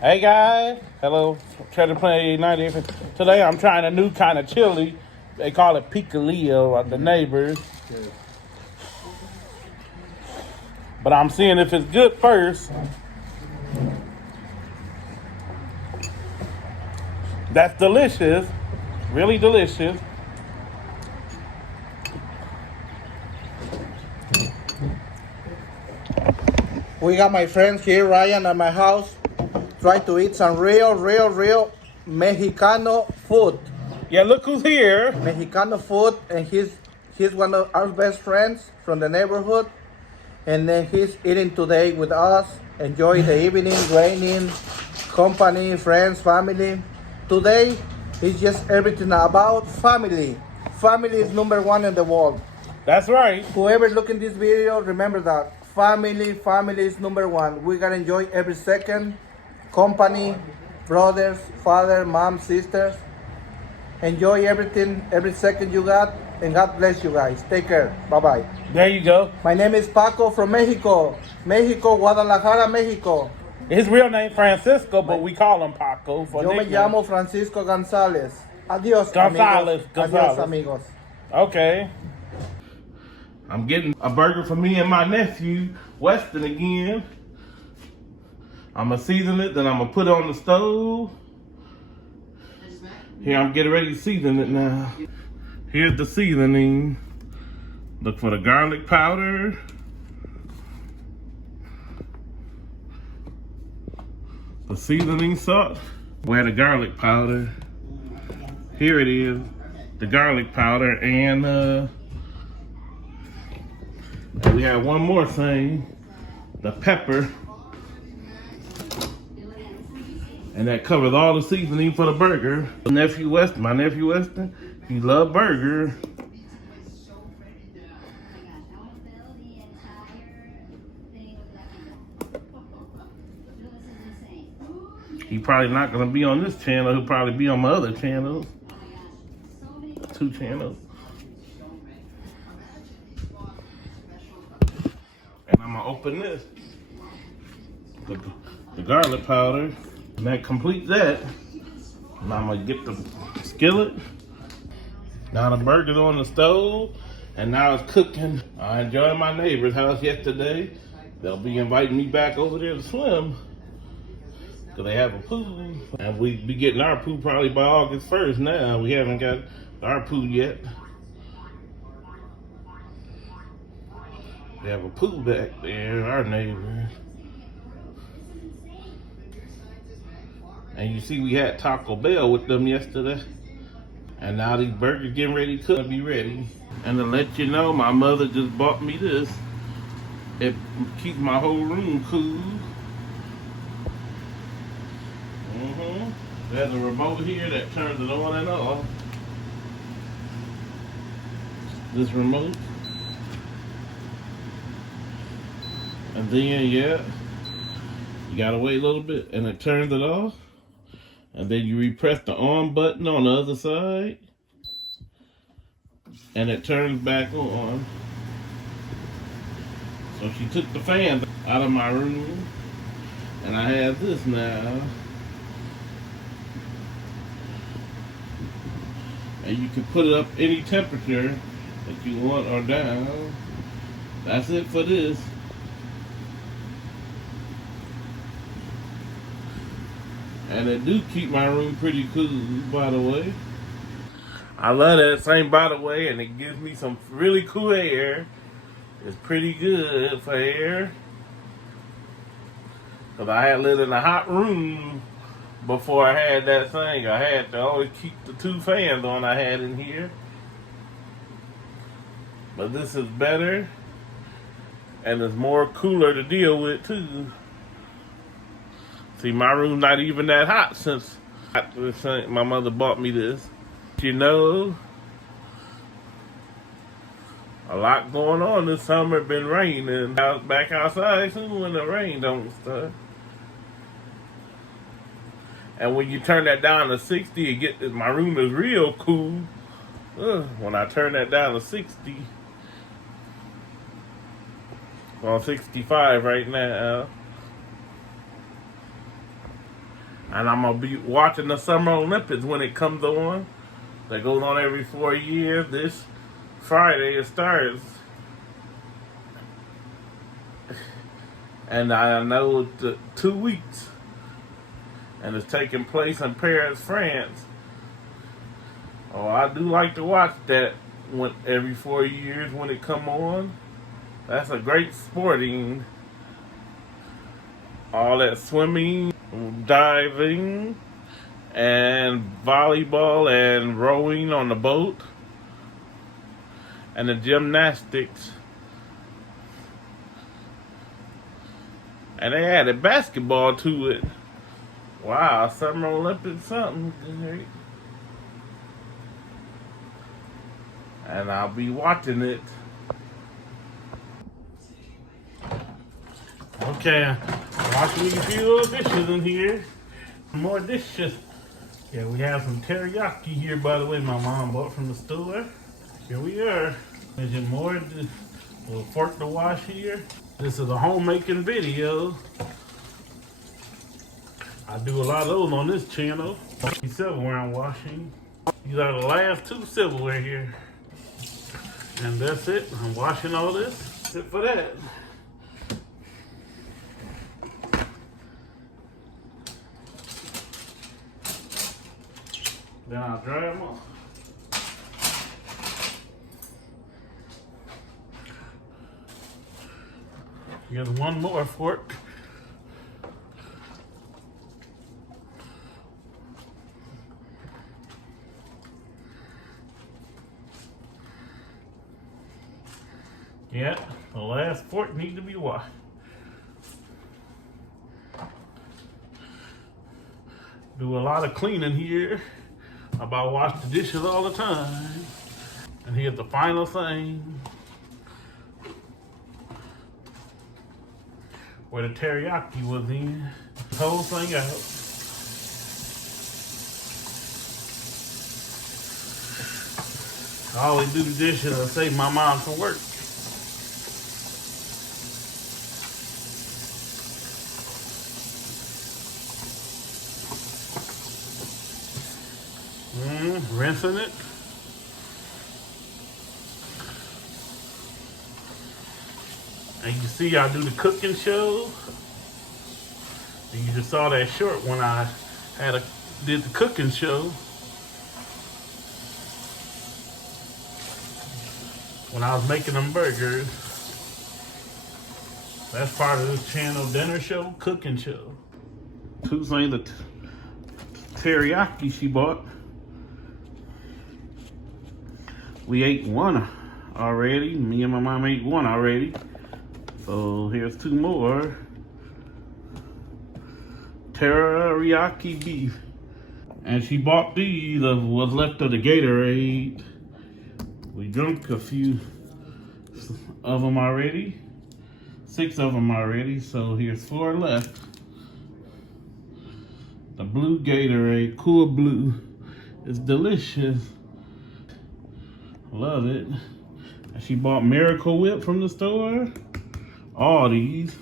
Hey guys, hello, Treasure Play 90. Today I'm trying a new kind of chili. They call it picolillo, the neighbors. But I'm seeing if it's good first. That's delicious, really delicious. We got my friends here, Ryan, at my house. Try to eat some real Mexicano food. Yeah, look who's here. Mexicano food, and he's one of our best friends from the neighborhood. And then he's eating today with us. Enjoy the evening, raining, company, friends, family. Today is just everything about family. Family is number one in the world. That's right. Whoever looking this video, remember that family is number one. We gotta enjoy every second. Company, brothers, father, mom, sisters. Enjoy everything, every second you got, and God bless you guys. Take care. Bye-bye. There you go. My name is Paco from Mexico. Mexico, Guadalajara, Mexico. His real name Francisco, but we call him Paco for Yo me nickname. llamo Francisco González. Adiós, González, amigos. González. Adiós, amigos. Okay. I'm getting a burger for me and my nephew, Weston, again. I'm gonna season it, then I'm gonna put it on the stove. Here, I'm getting ready to season it now. Here's the seasoning. Look for the garlic powder. The seasoning salt. Where the garlic powder. Here it is. The garlic powder and we have one more thing. The pepper. And that covers all the seasoning for the burger. My nephew Weston, he loves burger. He probably not gonna be on this channel. He'll probably be on my other channels. 2 channels. And I'm gonna open this. The garlic powder. And that completes that. Now I'm gonna get the skillet. Now the burger's on the stove, and now it's cooking. I enjoyed my neighbor's house yesterday. They'll be inviting me back over there to swim, because they have a pool. And we be getting our pool probably by August 1st now. We haven't got our pool yet. They have a pool back there, our neighbor. And you see we had Taco Bell with them yesterday. And now these burgers getting ready to cook and be ready. And to let you know, my mother just bought me this. It keeps my whole room cool. There's a remote here that turns it on and off. This remote. And then, yeah, you gotta wait a little bit and it turns it off. And then you repress the on button on the other side. And it turns back on. So she took the fan out of my room. And I have this now. And you can put it up any temperature that you want or down. That's it for this. And it do keep my room pretty cool, by the way. I love that same by the way, and it gives me some really cool air. It's pretty good for air. Because I had lived in a hot room before I had that thing. I had to always keep the 2 fans on I had in here. But this is better. And it's more cooler to deal with too. See, my room's not even that hot since my mother bought me this. You know, a lot going on this summer. Been raining. I was back outside soon when the rain don't start. And when you turn that down to 60, my room is real cool. When I turn that down to 60, I'm on 65 right now. And I'm going to be watching the Summer Olympics when it comes on. That goes on every 4 years. This Friday it starts. And I know it's 2 weeks. And it's taking place in Paris, France. Oh, I do like to watch that every 4 years when it come on. That's a great sporting. All that swimming, diving, and volleyball and rowing on the boat. And the gymnastics. And they added basketball to it. Wow, Summer Olympics something. And I'll be watching it. Okay, washing a few dishes in here. More dishes. Yeah, we have some teriyaki here, by the way, my mom bought from the store. Here we are. There's more little fork to wash here. This is a homemaking video. I do a lot of those on this channel. Silverware I'm washing. These are the last 2 silverware here. And that's it. I'm washing all this. That's it for that. Then I'll dry them off. Here's one more fork. Yeah, the last fork needs to be washed. Do a lot of cleaning here. About wash the dishes all the time. And here's the final thing. Where the teriyaki was in. The whole thing out. I always do the dishes and save my mom some work. Rinsing it. And you see I do the cooking show. And you just saw that short when I did the cooking show. When I was making them burgers. That's part of this channel, dinner show, cooking show. 2 things, the teriyaki she bought. We ate 1 already. Me and my mom ate 1 already. So here's 2 more. Teriyaki beef. And she bought these of what's left of the Gatorade. We drank a few of them already. 6 of them already. So here's 4 left. The blue Gatorade, Cool Blue. It's delicious. Love it. And she bought Miracle Whip from the store. All these.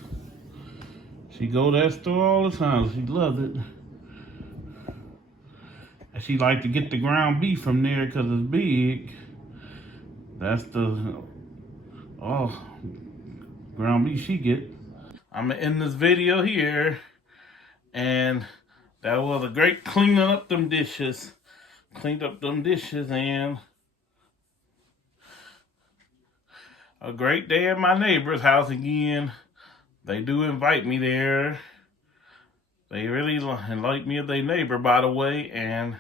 She go to that store all the time. She loves it. And she like to get the ground beef from there because it's big. That's the ground beef she get. I'm gonna end this video here. And that was a great cleaning up them dishes. Cleaned up them dishes and a great day at my neighbor's house again. They do invite me there. They really like me as their neighbor, by the way, and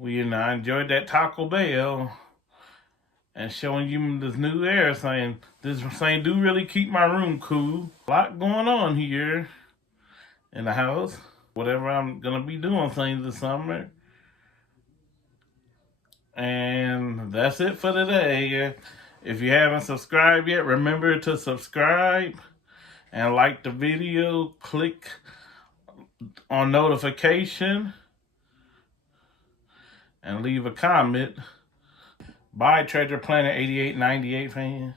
I enjoyed that Taco Bell and showing you this new air saying this thing do really keep my room cool. A lot going on here in the house. Whatever I'm gonna be doing things this summer. And that's it for today. If you haven't subscribed yet, remember to subscribe and like the video. Click on notification and leave a comment. Bye, Treasure Planet 8898 fan.